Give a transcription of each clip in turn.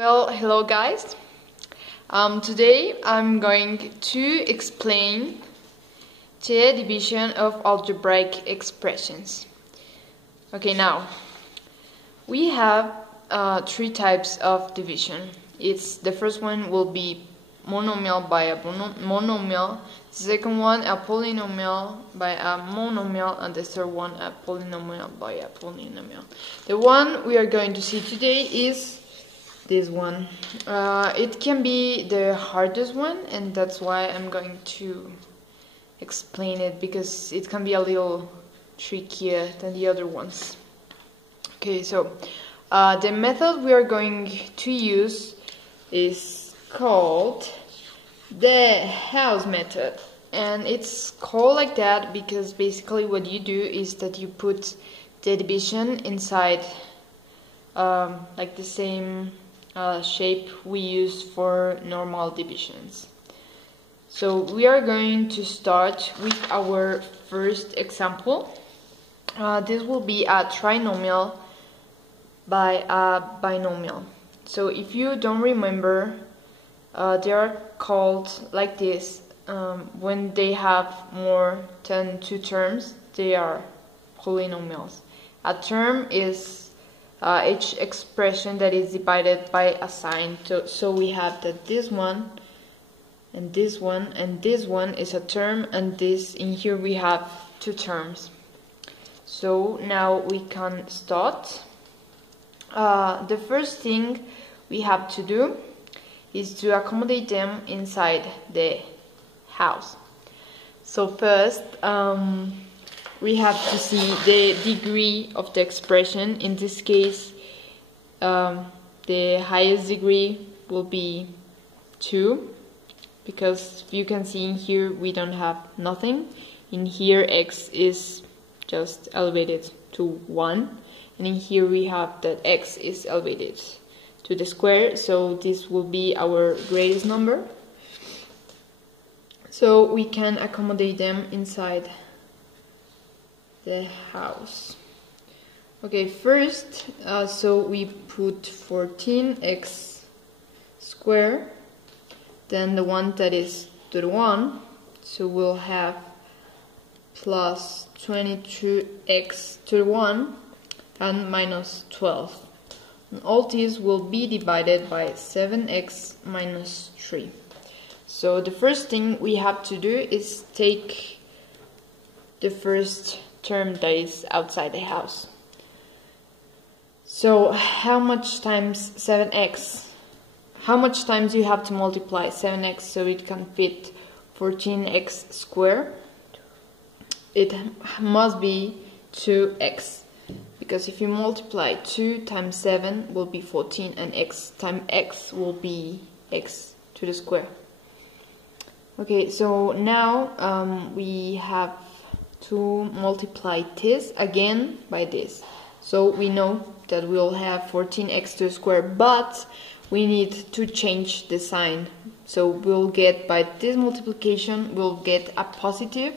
Well, hello guys. Today I'm going to explain the division of algebraic expressions. Okay, now we have three types of division. The first one will be monomial by a monomial, the second one a polynomial by a monomial, and the third one a polynomial by a polynomial. The one we are going to see today is this one. It can be the hardest one, and that's why I'm going to explain it, because it can be a little trickier than the other ones. Okay, so the method we are going to use is called the house method, and it's called like that because basically what you do is that you put the division inside like the same shape we use for normal divisions. So we are going to start with our first example. This will be a trinomial by a binomial. So if you don't remember, they are called like this when they have more than two terms. They are polynomials. A term is each expression that is divided by a sign. So we have that this one and this one and this one is a term, and this in here we have two terms. So now we can start. The first thing we have to do is to accommodate them inside the house. So first we have to see the degree of the expression. In this case, the highest degree will be 2, because you can see in here we don't have nothing. In here x is just elevated to 1, and in here we have that x is elevated to the square, so this will be our greatest number. So we can accommodate them inside the house. Okay, first, so we put 14x squared, then the one that is to the 1, so we'll have plus 22x to the 1 and minus 12. And all these will be divided by 7x minus 3. So the first thing we have to do is take the first term that is outside the house. So how much times 7x? How much times you have to multiply 7x so it can fit 14x squared? It must be 2x, because if you multiply 2 times 7 will be 14, and x times x will be x to the square. Okay, so now we have to multiply this again by this. So we know that we'll have 14x to the square, but we need to change the sign. So we'll get, by this multiplication, we'll get a positive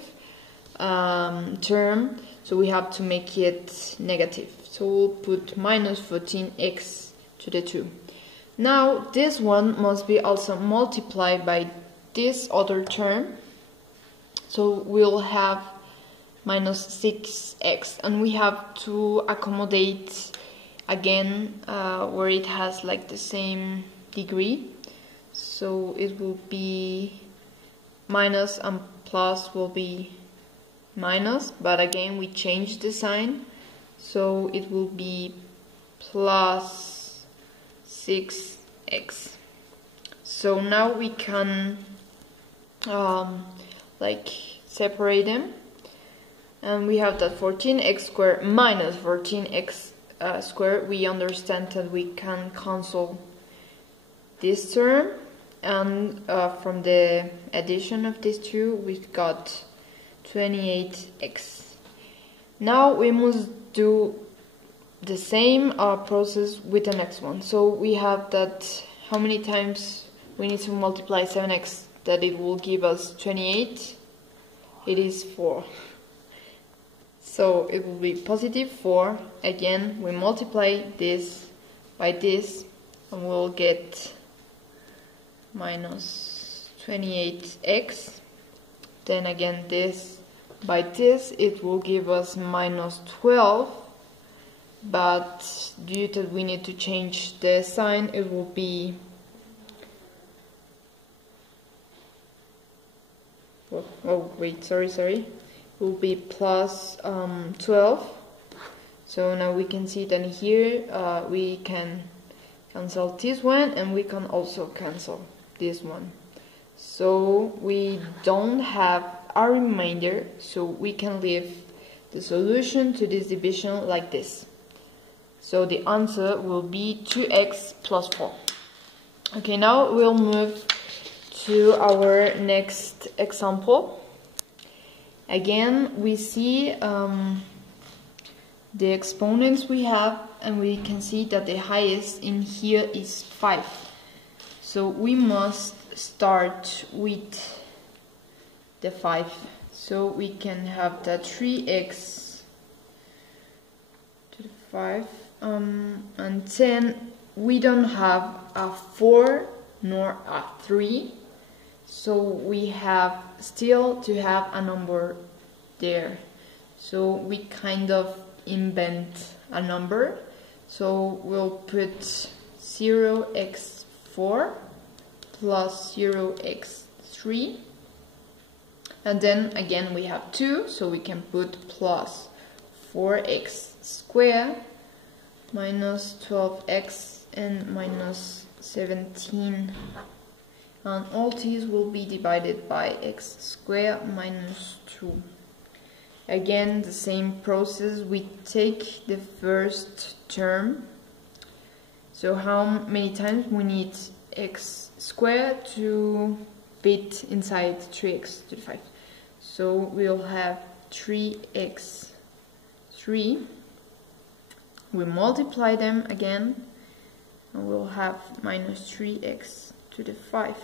term, so we have to make it negative. So we'll put minus 14x to the 2. Now this one must be also multiplied by this other term, so we'll have minus 6x, and we have to accommodate again where it has like the same degree. So it will be minus and plus will be minus, but again we change the sign, so it will be plus 6x. So now we can like separate them, and we have that 14x squared minus 14x squared. We understand that we can cancel this term, and from the addition of these two we've got 28x. Now we must do the same process with the next one. So we have that, how many times we need to multiply 7x that it will give us 28? It is 4. So it will be positive 4. Again, we multiply this by this, and we'll get minus 28x. Then again this by this, it will give us minus 12, but due to we need to change the sign, it will be it will be plus 12. So now we can see that here we can cancel this one, and we can also cancel this one. So we don't have a remainder, so we can leave the solution to this division like this. So the answer will be 2x plus 4. Okay, now we'll move to our next example. Again, we see the exponents we have, and we can see that the highest in here is 5. So we must start with the 5. So we can have that 3x to the 5, and then we don't have a 4 nor a 3, so we have still to have a number there. So we kind of invent a number. So we'll put 0x4 plus 0x3, and then again we have 2, so we can put plus 4x squared minus 12x and minus 17, and all these will be divided by x squared minus 2. Again, the same process, we take the first term. So how many times we need x squared to fit inside 3x to the 5? So we'll have 3x3. We multiply them again, and we'll have minus 3x to the 5.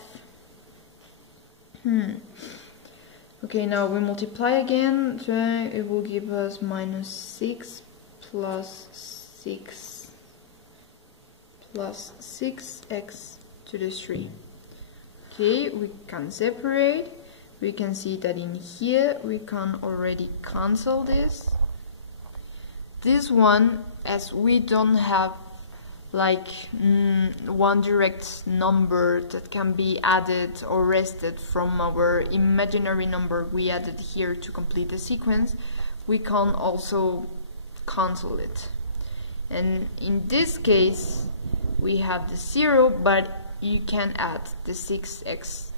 Okay, now we multiply again, so it will give us minus 6 plus 6 plus 6x to the 3. Okay, we can separate. We can see that in here we can already cancel this. This one, as we don't have like one direct number that can be added or wrested from our imaginary number we added here to complete the sequence, we can also cancel it. And in this case we have the 0, but you can add the 6x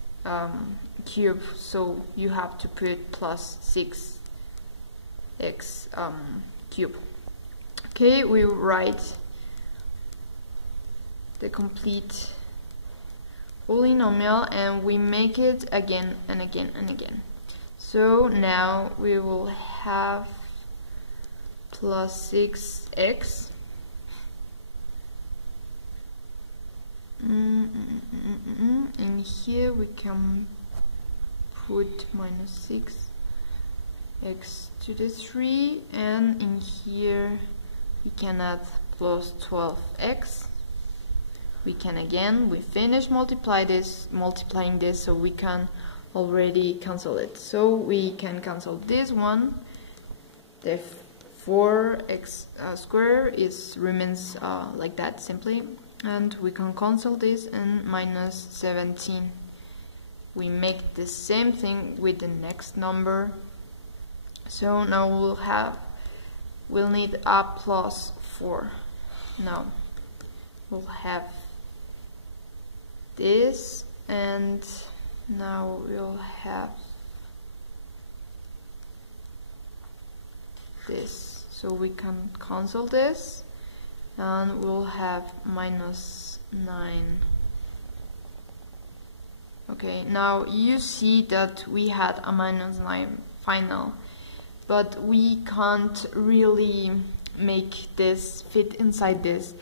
cube, so you have to put plus 6x cube. Okay, we write the complete polynomial, and we make it again and again and again. So now we will have plus 6x in here we can put minus 6x to the 3, and in here we can add plus 12x. We can again, we finish multiplying this, so we can already cancel it. So we can cancel this one. The 4x squared remains like that simply, and we can cancel this, and minus 17. We make the same thing with the next number. So now we'll need a plus 4. Now we'll have this, and now we'll have this. So we can cancel this, and we'll have minus 9. Okay, now you see that we had a minus 9 final, but we can't really make this fit inside this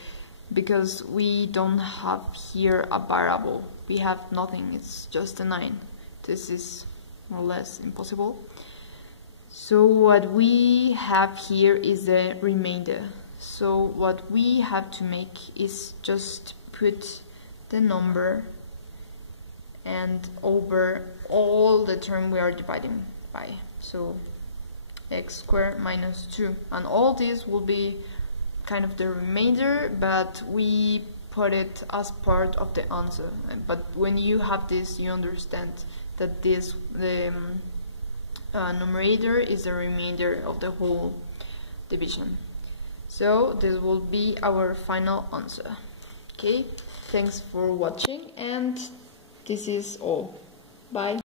because we don't have here a variable. We have nothing, it's just a 9. This is more or less impossible. So what we have here is the remainder. So what we have to make is just put the number and over all the term we are dividing by. So x squared minus 2, and all this will be kind of the remainder, but we put it as part of the answer. But when you have this, you understand that this the numerator is the remainder of the whole division. So this will be our final answer. Okay, thanks for watching, and this is all. Bye.